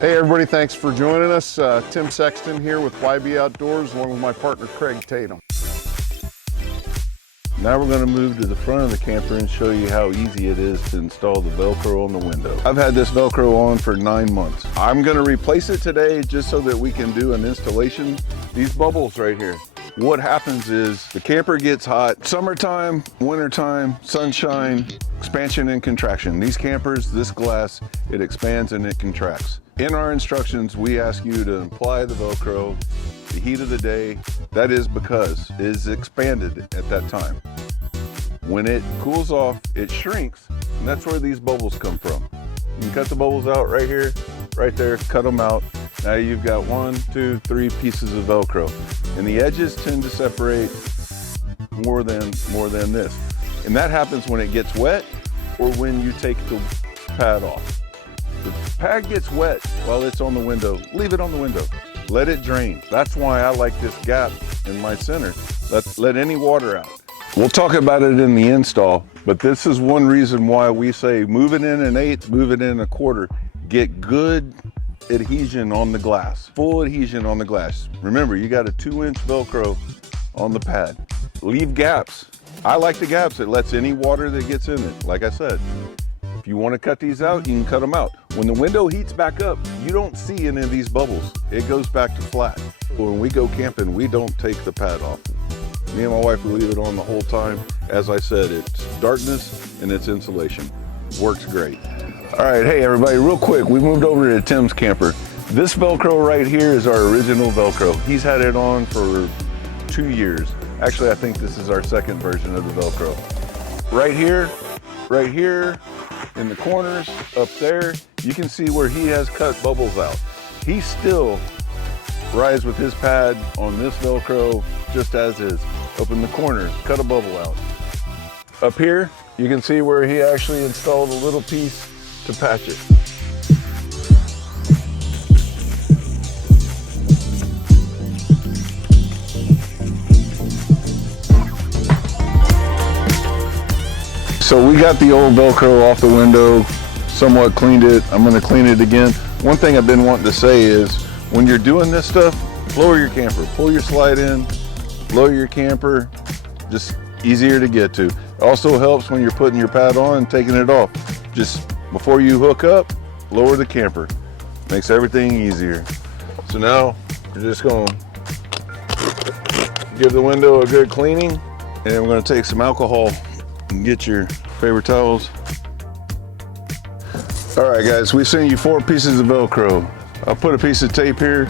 Hey everybody, thanks for joining us. Tim Sexton here with YB Outdoors along with my partner Craig Tatum. Now we're going to move to the front of the camper and show you how easy it is to install the Velcro on the window. I've had this Velcro on for 9 months. I'm going to replace it today just so that we can do an installation. These bubbles right here. What happens is the camper gets hot. Summertime, wintertime, sunshine, expansion and contraction. These campers, this glass, it expands and it contracts. In our instructions, we ask you to apply the Velcro the heat of the day. That is because it is expanded at that time. When it cools off, it shrinks, and that's where these bubbles come from. You can cut the bubbles out right here, right there, cut them out. Now you've got 1, 2, 3 pieces of Velcro, and the edges tend to separate more than this. And that happens when it gets wet or when you take the pad off. The pad gets wet while it's on the window. Leave it on the window. Let it drain. That's why I like this gap in my center. Let any water out. We'll talk about it in the install, but this is one reason why we say move it in 1/8, move it in 1/4. Get good adhesion on the glass, full adhesion on the glass. Remember, you got a 2-inch Velcro on the pad. Leave gaps. I like the gaps. It lets any water that gets in it. Like I said, if you want to cut these out, you can cut them out. When the window heats back up, you don't see any of these bubbles. It goes back to flat. When we go camping, we don't take the pad off. Me and my wife, we leave it on the whole time. As I said, it's darkness and it's insulation. Works great. All right, hey everybody, real quick, we moved over to Tim's camper. This Velcro right here is our original Velcro. He's had it on for 2 years. Actually, I think this is our second version of the Velcro. Right here, in the corners, up there, you can see where he has cut bubbles out. He still rides with his pad on this Velcro just as is. Open the corners, cut a bubble out. Up here, you can see where he actually installed a little piece to patch it. So we got the old Velcro off the window, somewhat cleaned it. I'm gonna clean it again. One thing I've been wanting to say is, when you're doing this stuff, lower your camper, pull your slide in, lower your camper, just easier to get to. It also helps when you're putting your pad on and taking it off. Just before you hook up, lower the camper. Makes everything easier. So now we're just gonna give the window a good cleaning, and we're gonna take some alcohol and get your paper towels. All right guys, we sent you 4 pieces of Velcro. I'll put a piece of tape here.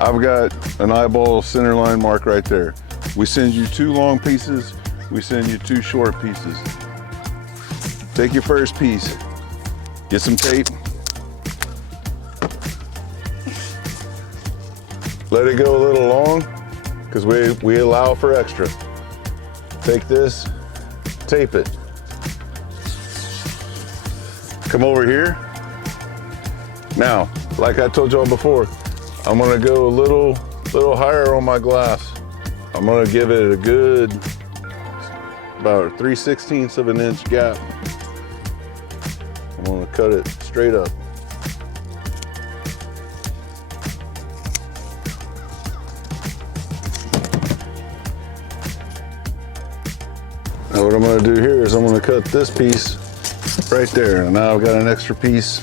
I've got an eyeball center line mark right there. We send you 2 long pieces. We send you 2 short pieces. Take your first piece, get some tape. Let it go a little long because we allow for extra. Take this, tape it. Come over here. Now, like I told y'all before, I'm gonna go a little higher on my glass. I'm gonna give it a good, about 3/16 of an inch gap. I'm gonna cut it straight up. Now what I'm gonna do here is I'm gonna cut this piece right there. And now I've got an extra piece,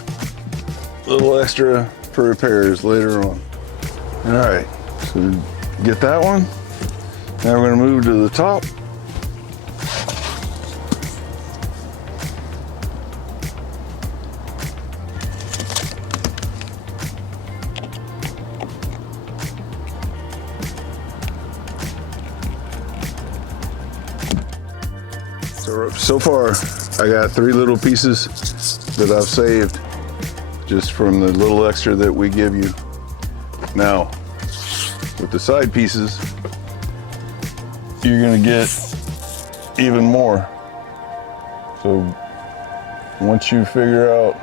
a little extra for repairs later on. All right, so get that one. Now we're gonna move to the top. So far, I got 3 little pieces that I've saved just from the little extra that we give you. Now, with the side pieces, you're gonna get even more. So once you figure out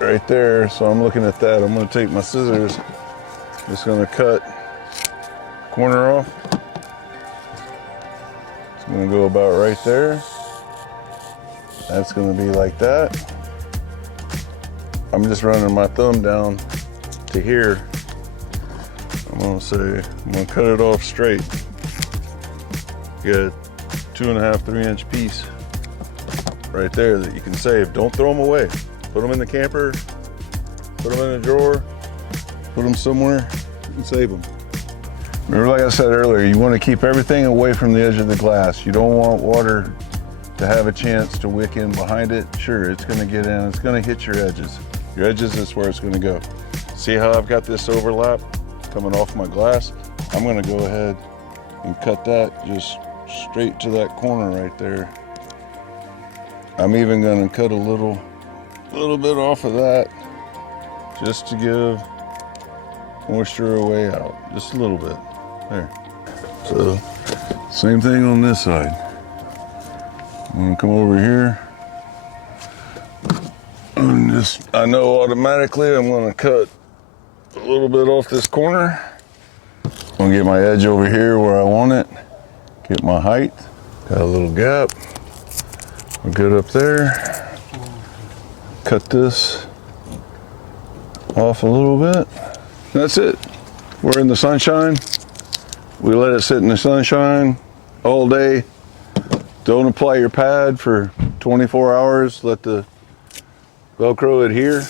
right there, so I'm looking at that, I'm gonna take my scissors, just gonna cut corner off. It's gonna go about right there. That's gonna be like that. I'm just running my thumb down to here. I'm gonna cut it off straight. You got a 2.5, 3-inch piece right there that you can save. Don't throw them away. Put them in the camper, put them in a drawer, put them somewhere and save them. Remember, like I said earlier, you want to keep everything away from the edge of the glass. You don't want water to have a chance to wick in behind it. Sure, it's going to get in, it's going to hit your edges. Your edges is where it's going to go. See how I've got this overlap coming off my glass? I'm going to go ahead and cut that just straight to that corner right there. I'm even going to cut a little bit off of that just to give moisture away out, just a little bit there. So same thing on this side. I'm going to come over here and just, I know automatically I'm going to cut a little bit off this corner. I'm going to get my edge over here where I want it, get my height, got a little gap. We're good up there. Cut this off a little bit. That's it. We're in the sunshine. We let it sit in the sunshine all day. Don't apply your pad for 24 hours. Let the Velcro adhere.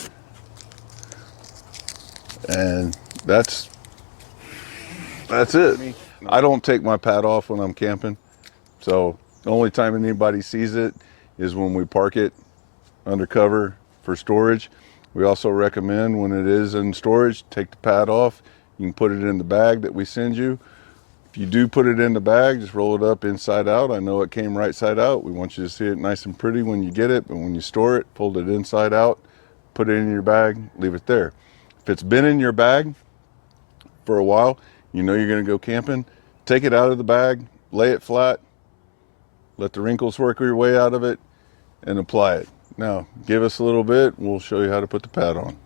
And that's it. I don't take my pad off when I'm camping. So the only time anybody sees it is when we park it undercover for storage. We also recommend when it is in storage, take the pad off. You can put it in the bag that we send you. If you do put it in the bag, just roll it up inside out. I know it came right side out. We want you to see it nice and pretty when you get it, but when you store it, fold it inside out, put it in your bag, leave it there. If it's been in your bag for a while, you know you're gonna go camping, take it out of the bag, lay it flat, let the wrinkles work your way out of it, and apply it. Now, give us a little bit, we'll show you how to put the pad on.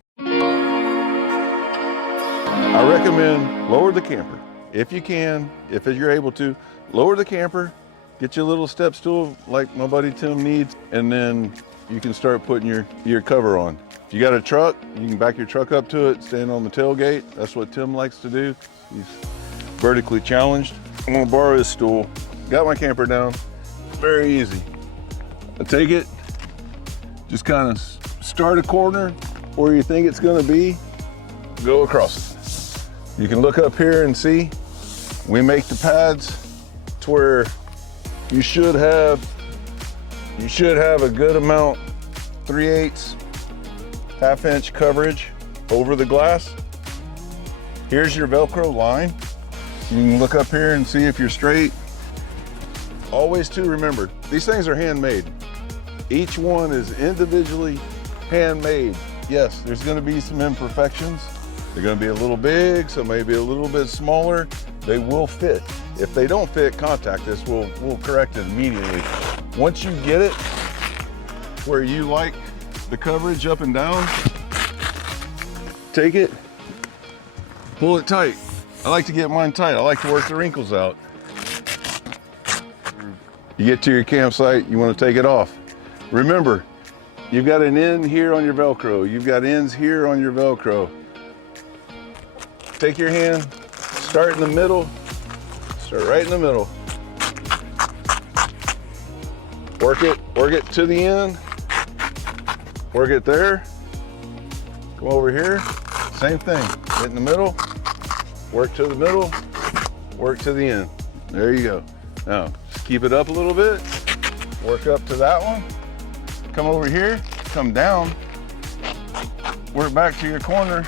I recommend lower the camper. If you can, if you're able to, lower the camper, get you a little step stool like my buddy Tim needs, and then you can start putting your cover on. If you got a truck, you can back your truck up to it, stand on the tailgate. That's what Tim likes to do. He's vertically challenged. I'm gonna borrow his stool. Got my camper down, very easy. I take it, just kind of start a corner where you think it's gonna be, go across it. You can look up here and see, we make the pads to where you should have a good amount, 3/8, half-inch coverage over the glass. Here's your Velcro line. You can look up here and see if you're straight. Always to remember, these things are handmade. Each one is individually handmade. Yes, there's gonna be some imperfections. They're gonna be a little big, so maybe a little bit smaller. They will fit. If they don't fit, contact us. We'll correct it immediately. Once you get it where you like the coverage up and down, take it, pull it tight. I like to get mine tight. I like to work the wrinkles out. You get to your campsite, you want to take it off. Remember, you've got an end here on your Velcro. You've got ends here on your Velcro. Take your hand, start in the middle, start right in the middle. Work it to the end, work it there, come over here, same thing, get in the middle, work to the middle, work to the end. There you go. Now, just keep it up a little bit, work up to that one, come over here, come down, work back to your corner.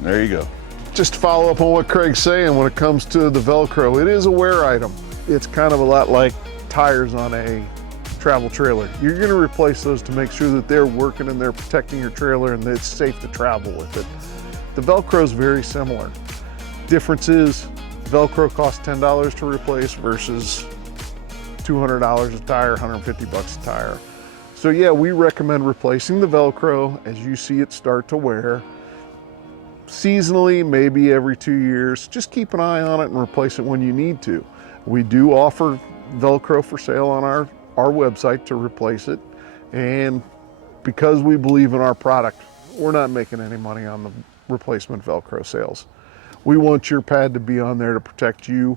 There you go. Just to follow up on what Craig's saying when it comes to the Velcro, it is a wear item. It's kind of a lot like tires on a travel trailer. You're gonna replace those to make sure that they're working and they're protecting your trailer and that it's safe to travel with it. The Velcro is very similar. Difference is Velcro costs $10 to replace versus $200 a tire, $150 a tire. So yeah, we recommend replacing the Velcro as you see it start to wear. Seasonally, maybe every 2 years. Just keep an eye on it and replace it when you need to. We do offer Velcro for sale on our website to replace it. And because we believe in our product, we're not making any money on the replacement Velcro sales. We want your pad to be on there to protect you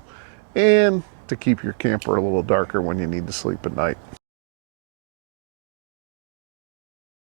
and to keep your camper a little darker when you need to sleep at night.